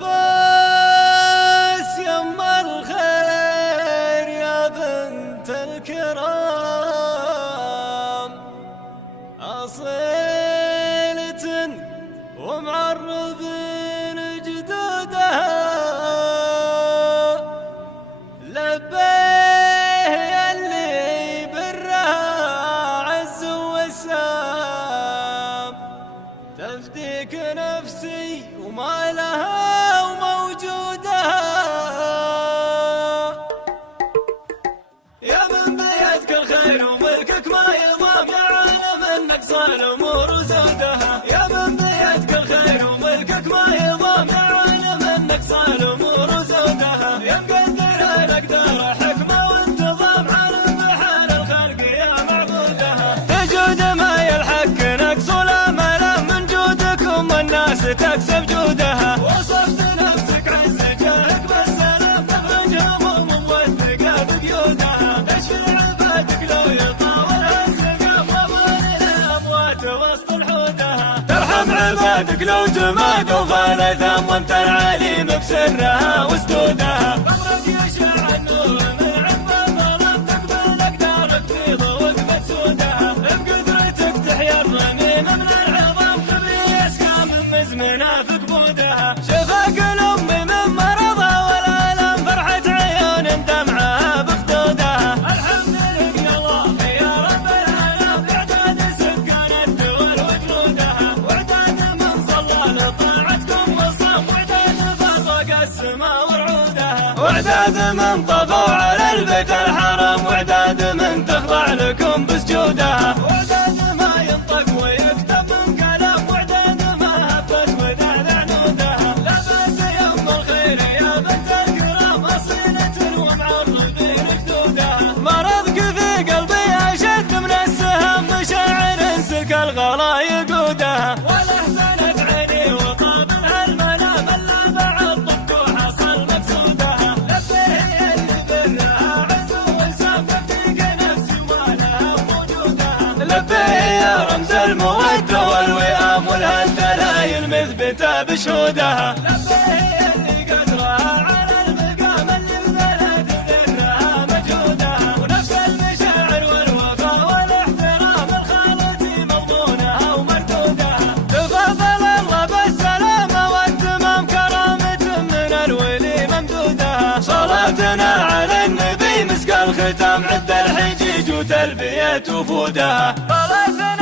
بس يما الخير يا بنت الكرام، أصيلة ومعربين جدودها، لبيه يلي برها عز وسام، تفديك نفسي وما لها وموجودها. يا من بيدك الخير وملكك ما يضام، يا عالم انك صالم ورزودها. يا من بيدك الخير وملكك ما يضام، يا عالم انك صالم ورزودها. يا مقدر الاقدار حكمه وانتظام، عالم بحال الخلق يا معبودها. تجود ما يلحق نقص ولا ملام، من جودكم والناس تكسب جودها. وصفت نفسك عز جاهك بالسلام، تخرج هموم موثقه بقيودها. تشفي عبادك لو يطاول السقام، واموال الاموات وسط الحودها. ترحم عبادك لو تمادوا فالاثام، وانت العليم بسرها وسدودها. قبرك يشع النور من عقب الظلام، تقبل اقدارك في ضوء سودها. بقدرتك تحيا الرميم من العظام، كبري اسكام مزمنه في قبودها. شفا قلوب من مرضها والالم، فرحه عيون دمعها بخدودها. الحمد لك يا الله يا رب العالم، اعداد سكان الدول وجنودها. واعداد من صلى لطاعتكم وصام، واعداد فوق السماء ورعودها. واعداد من طفوا على البيت الحرام، واعداد من تخضع لكم بسجودها. واعداد ما ينطق ويكتب من كلام، واعداد ما هبت وداد عنودها. لا بأس يوم الخير يا بنت الكرام، أصيلة ومعربين جدودها. مرضك في قلبي أشد من السهام، مشاعر سك الغلا يقودها. ولهزنت عيني وطابلها المنام، الا بعد ضبط وحصل مقصودها. لبيه اللي برها عز وسام، تفديك نفسي ولها وجودها. لبيه يا رمز المودة والوئام، والهالدلايل مثبتة بشهودها. لبيه اللي قدرها على المقام، اللي ببلد ذرها مجهودها. ونفس المشاعر والوفا والاحترام، الخالتي مضمونها ومردودها. تفضل الله بالسلامة والتمام، كرامة من الولي ممدودها. صلاتنا على النبي مسك الختام، عد الحجيج وتلبية وفودها. صلاتنا